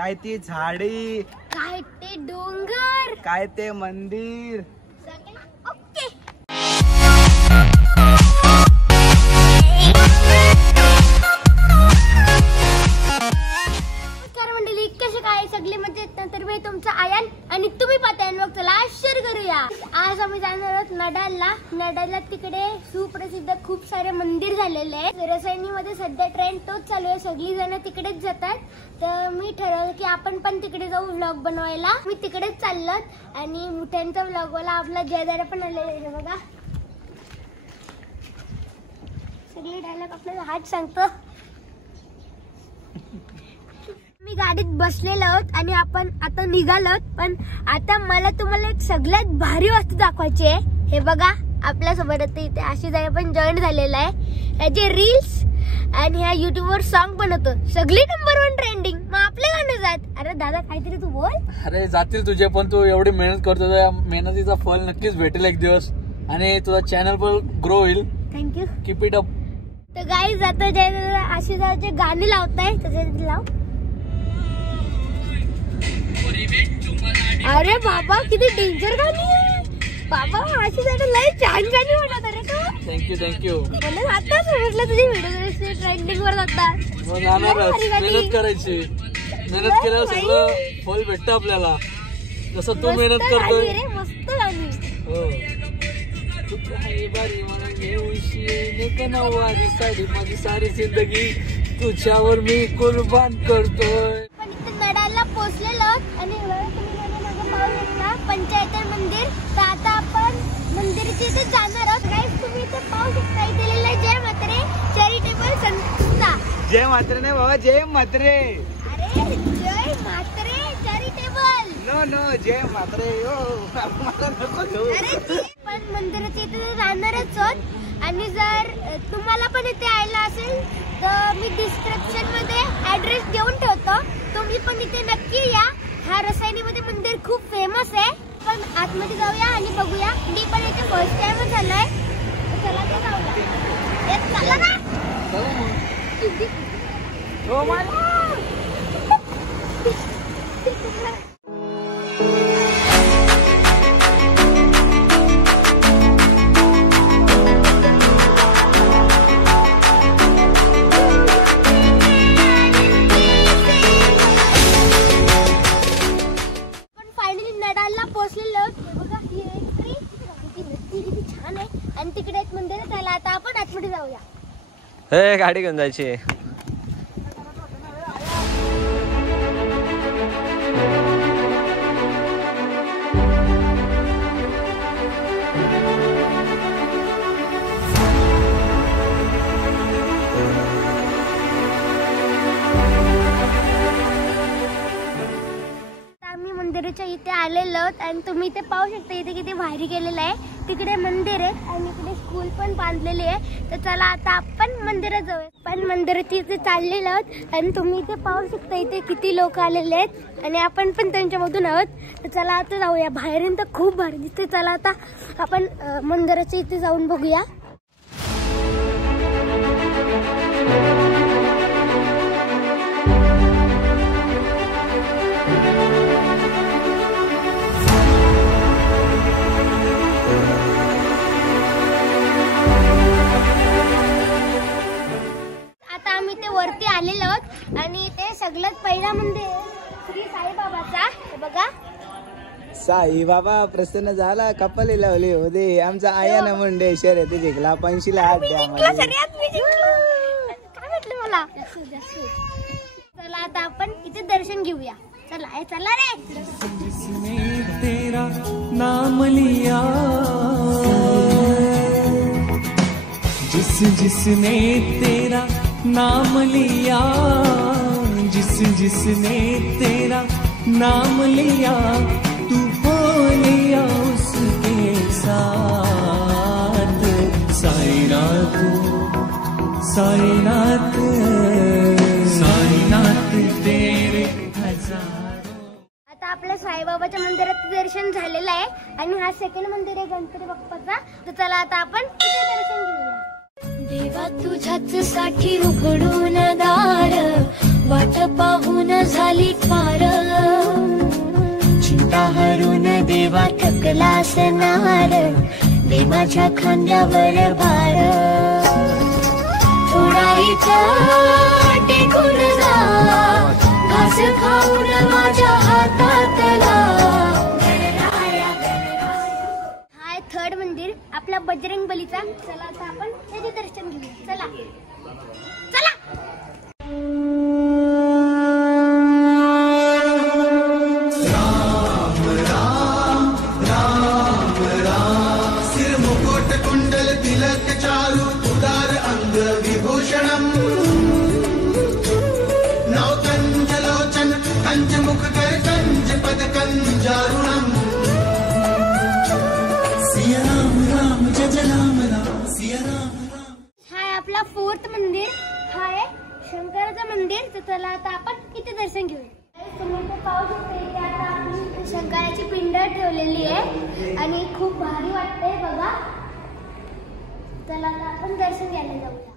काय ती झाडी, काय ते डोंगर, काय ते मंदिर. ओके. मंडळी कसे काय सगळे मजेत ना? तर मी तुमचा आयन आणि तुम्ही पाहताय मग चला शेअर करूया. आज आम्ही जाणार आहोत नडालला. नडालला तिकडे सुप्रसिद्ध खूप सारे मंदिर झालेले आहेत. रसायनीमध्ये सध्या ट्रेंड तोच चालू आहे, सगळी जण तिकडेच जातात. तर मी ठरवलं की आपण पण तिकडे जाऊ व्लॉग बनवायला. मी तिकडेच चाललो आणि मोठ्यांचा व्लॉग वाला आपला जयदादा पण आलेला आहे बघा. सगळे डायलॉग आपल्याला हात सांगतो. मी गाडीत बसलेलो आहोत आणि आपण आता निघालोत. पण आता मला तुम्हाला एक सगळ्यात भारी वस्तू दाखवायची आहे. हे बघा आपल्या सोबत इथे आशिष दादा पण जॉईन झालेला आहे. याचे रील्स आणि ह्या युट्यूबवर सॉन्ग बनवतो, सगळी नंबर 1 ट्रेंडिंग. मग आपले गाणं जात. अरे दादा काहीतरी तू बोल. अरे जातील तुझे, पण तू एवढी मेहनत करतो, या मेहनतीचा फळ नक्कीच भेटेल एक दिवस आणि तुझा चॅनल पण ग्रो होईल. थँक्यू. Keep it up. तर गाईज आता जय आशिष दादाचे गाणी लावताय, त्याच्यात लाव. अरे बाबा किती डेंजर गाणी आहे बाबा. आशिष दादा लय छान गाणी म्हणत. अरे का थँक्यू. मला आता समजलं तुझे व्हिडिओ ट्रेंडिंग वर जातात. मेहनत करायची, मेहनत केल्यावर सगळं फळ भेटतं आपल्याला. जसं तू मेहनत करतोय. मस्त गाणी. हो बारी मला साडी माझी सारी जिंदगी तुझ्यावर मी कुर्बान करतोय. पण इथे नडालला पोहोचलेलो आणि पंचायत मंदिर. तर आता आपण मंदिराच्या इथे जाणार आहोत. गाईस तुम्ही इथे पाहू शकता, इथे लिहिलं आहे जय म्हात्रे चॅरिटेबल संस्था. जय म्हात्रे नाही बाबा, जय म्हात्रे. अरे जय म्हात्रे चॅरिटेबल. नो जय म्हात्रे. अरे पण मंदिराच्या इथे जाणारच आहोत. आणि जर तुम्हाला पण इथे यायला असेल तर मी डिस्क्रिप्शन मध्ये ऍड्रेस देऊन ठेवतो, तुम्ही पण इथे नक्की या. ह्या रसायनीमध्ये मंदिर खूप फेमस आहे. पण आतमध्ये जाऊया आणि बघूया. मी पण इथे फर्स्ट टाइमच आलोय. चला ते जाऊया. चला ना. आणि तिकडे एक मंदिर आहे, त्याला आता आपण आतमध्ये जाऊया. हे गाडी घेऊन जायची. आम्ही मंदिराच्या इथे आलेलो आहोत आणि तुम्ही इथे पाहू शकता इथे किती भारी केलेलं आहे. तिकडे मंदिर आहे आणि इकडे स्कूल पण बांधलेली आहे. तर चला आता आपण मंदिरात जाऊया. पण मंदिराच्या इथे चाललेलो आहोत आणि तुम्ही इथे पाहू शकता इथे किती लोक आलेले आहेत आणि आपण पण त्यांच्यामधून आहोत. तर चला आता जाऊया. बाहेरून तर खूप भारी दिसते. चला आता आपण मंदिराच्या इथे जाऊन बघूया. वरती आलेलो आहोत आणि ते सगळ्यात पहिला मंदिर श्री साईबाबाचा. बघा साईबाबा प्रसन्न झाला, कपाली लावली होते. आमचा आयन मुंडे शर्यत जिंकला 85ला हात द्या. काय म्हटलं मला. चला आता आपण इथे दर्शन घेऊया. चला चला रे. तेरा नाम लिया जिसने तेरा नाम लिया, जिसने तेरा नाम लिया, तू बोलिया उसके साथ. साईनाथ साईनाथ साईनाथ तेरे हजारों. आता आपल्या साईबाबाच्या मंदिरात दर्शन झालेलं आहे आणि हा सेकंड मंदिर आहे गणपती बाप्पाचा. तर चला आता आपण तिथे दर्शन घेऊया. देवा तुझ्याच साठी उघडून दार, वाट पाहून झाली फार जेव्हा थकला असणार दे माझ्या खांद्यावर भार थोडाईचा टेकून जा घास खाऊन माझ्या हातातला हाय थर्ड मंदिर आपला बजरंग बलीचा. चला आता आपण त्याचे दर्शन घेऊया. चला चला. हाय आपला फोर्थ मंदिर हाय शंकराचं मंदिर. तर चला आता आपण इथे दर्शन घेऊया. तुम्ही ते पाहू शकता इथे आता आपली शंकराची पिंड ठेवलेली आहे आणि खूप भारी वाटतंय बघा. चला आता आपण दर्शन घ्यायला जाऊया.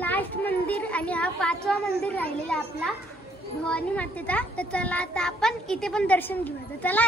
लास्ट मंदिर आणि हा 5वा मंदिर राहिलेला आपला भवानी मातेचा. तर चला आता आपण इथे पण दर्शन घेऊया. तर चला.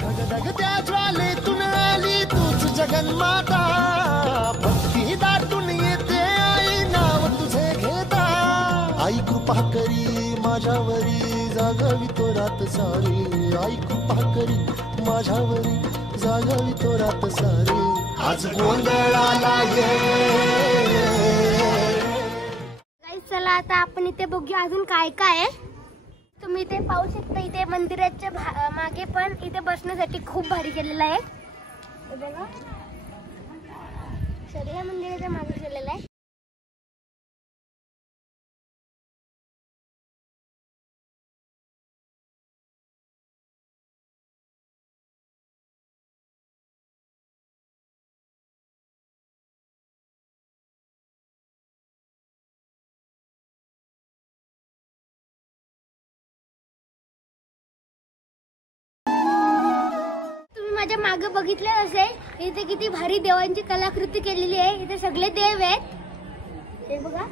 धगधगत्या ज्वालेतून आली तूच जगन्माता भक्ती दाटून येते आई नाव तुझे घेता आई कृपा करी माझ्यावरी जागावी तो रात सारी आई कृपा करी माझ्यावरी जागावी तो रात सारी आज गोंधळाला ये. चला आता आपण इथे बघूया अजून काय काय आहे. तुम्ही इथे पाहू शकता इथे मंदिराच्या मागे पण इथे बसण्यासाठी खूप भारी केलेलं आहे. बघा सगळ्या मंदिराच्या मागे केलेलं आहे. माझ्या मागे बघितलं असेल इथे किती भारी देवांची कलाकृती केलेली आहे. इथे सगळे देव आहेत. हे बघा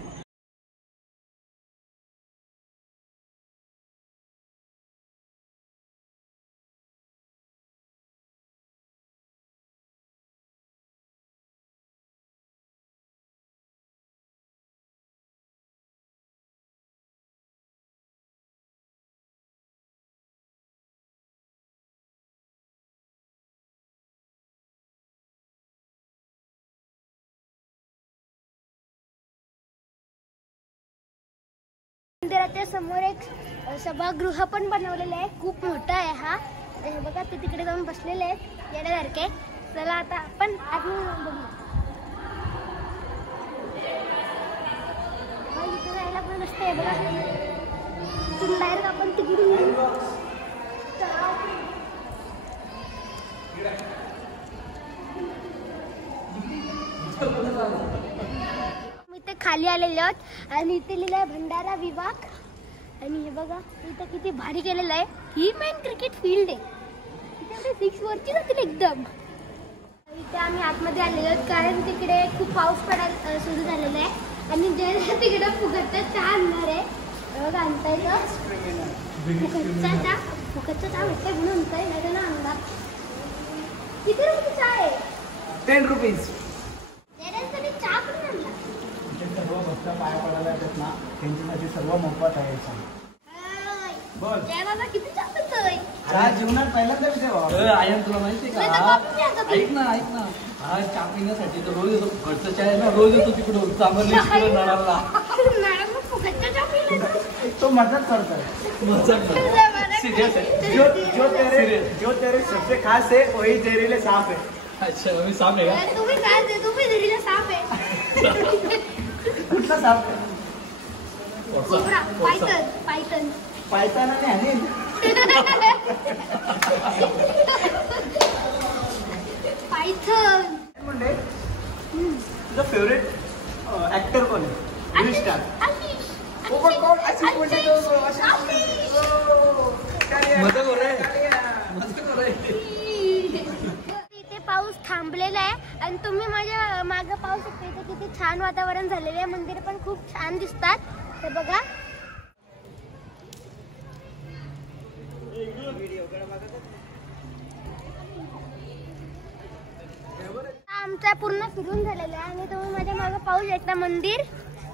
मंदिराच्या समोर एक सभागृह पण बनवलेलं आहे. खूप मोठा आहे हा. हे बघा ते तिकडे जाऊन बसलेले आहेत येण्यासारखे. चला आता आपण आतून बघूया. इथे जायला पण रस्ते आहे बघा. तिथून डायरेक्ट आपण तिकडे इथे खाली आलेले आहोत आणि इथे लिहिलं आहे भंडारा विभाग. आणि हे बघा इथे किती भारी केलेलं आहे. ही मेन क्रिकेट फील्ड आहे. इथे 6 वरची जातील एकदम. इथे आम्ही आतमध्ये आलेलो आहोत कारण तिकडे खूप पाऊस पडायला सुरू झालेला आहे आणि जे तिकडे फुकटचा चहा आणणार आहे. बघा आणता येतं फुकटचा चहा भेटतोय म्हणून आणताय नाही ना आणणार. किती रुपये चहा आहे? 10 रुपीज. चहा पण आणला. सर्व भक्त पाया पडायला येतात ना त्यांच्यासाठी सर्व मोफत आहे. बोल जय बाबा किती चहा पितोय? आज जीवनात पहिल्यांदा विषय बाबा. आयन तुला माहिती आहे का? ऐक ना हा चहा पिण्यासाठी तर रोज येतो. घरचं चाय ना रोज येतो तिकडून चांगली नळाला. तो मदत करतोय. सिरियस आहे. जो तेरे सबसे खास है वही जहरीले साफ है. अच्छा मी साफ आहे का? तुम्ही काय ते तुम्ही जहरीला साप आहे. कुठला साफ आहे? कोबरा पायथन पायताना नाही पायथन. म्हणजे तुझा फेवरेट ऍक्टर कोण आहे? Blue star. मजा कर रहा है. तुम्ही माझ्या मागे पाहू शकता इथे किती छान वातावरण झालेले आहे. मंदिर पण खूप छान दिसतात. ते बघा आमचा पूर्ण फिरून झालेला आहे आणि तुम्ही माझ्या मागे पाहू शकता मंदिर.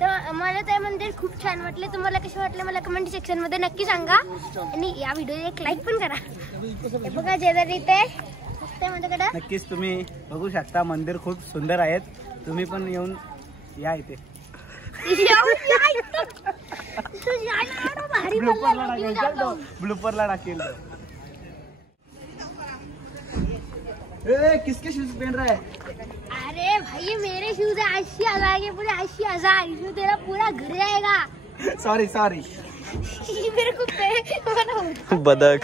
तर मला ते मंदिर खूप छान वाटले. तुम्हाला कसे वाटले मला कमेंट सेक्शन मध्ये नक्की सांगा आणि या व्हिडिओला एक लाईक पण करा. हे बघा शेजारी इथे माझ्याकडे नक्कीच तुम्ही बघू शकता मंदिर खूप सुंदर आहेत. तुम्ही पण येऊन या इथे. ब्लूपरला टाकेल. किसके शूज पहन रहा है? अरे भाई मेरे शूज है 80,000 के पूरे 80,000. इसमें तेरा पूरा घर जाएगा. सॉरी मेरे को बदक.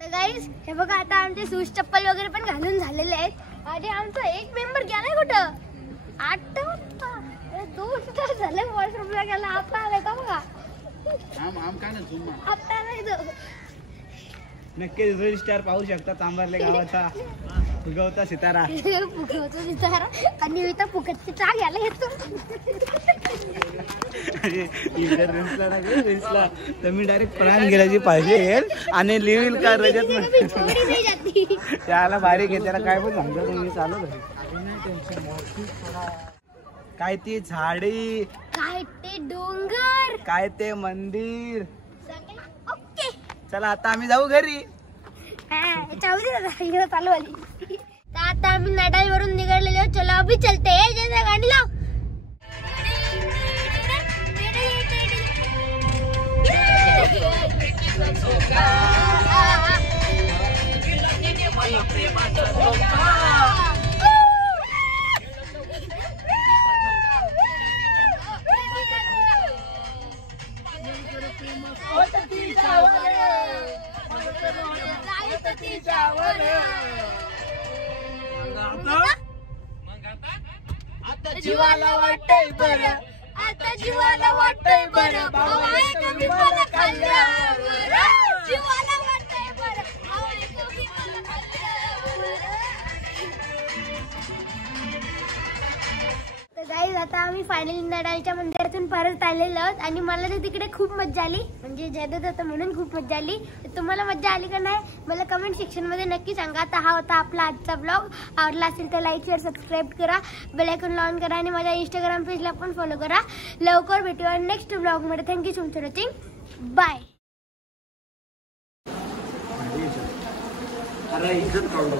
तर गाईस हे बघा आता आमचे शूज चप्पल वगैरे पण घालून झालेले आहेत. आणि आमचा एक मेंबर गेलाय कुठं? 8 वाजता 2 तास झाले वॉशरूमला गेला. आता आलाय का बघा. आता आलाय तो. नक्कीच रील स्टार पाहू शकता. तांबारले गावाचा फुगवता सितारा. फुगवतो सितारा आणि इथं फुकटची चहा घ्यायला येतो. रील्सला तर मी डायरेक्ट प्राण गेल्याची पाहिजे आणि लिव्हिल का रजत त्याला बारीक आहे. त्याला काय पण सांगतो मी चालू काय ती झाडी, काय ते डोंगर, काय ते मंदिर. ओके चला आता आम्ही जाऊ घरी. चालू आली. तर आता आम्ही नडाल वरून निघालेलो. चलो अभी चलते हैं. जैसे गाडी लाव. आता जीवाला वाटतंय बरं. आता जीवाला वाटतंय बरं. भाऊ आहे कमी मला खाल्ल्यावर. जीवाला वाटतंय बरं. भाऊ आहे कमी मला खाल्ल्यावर. तर गाईज आता आम्ही फायनली नडालच्या मंदिरातून परत आलेलो आहोत आणि मला तर तिकडे खूप मज्जा आली. म्हणजे जयदत्त होतं म्हणून खूप मज्जा आली. तर तुम्हाला मज्जा आली का नाही मला कमेंट सेक्शन मध्ये नक्की सांगा. तर हा होता आपला आजचा ब्लॉग. आवडला असेल तर लाईक शेअर सबस्क्राईब करा. बेल आयकॉन ऑन करा आणि माझ्या इंस्टाग्राम पेजला पण फॉलो करा. लवकर भेटूया नेक्स्ट ब्लॉग मध्ये. Thank you so much for watching. Bye. अरे इज्जत काढू.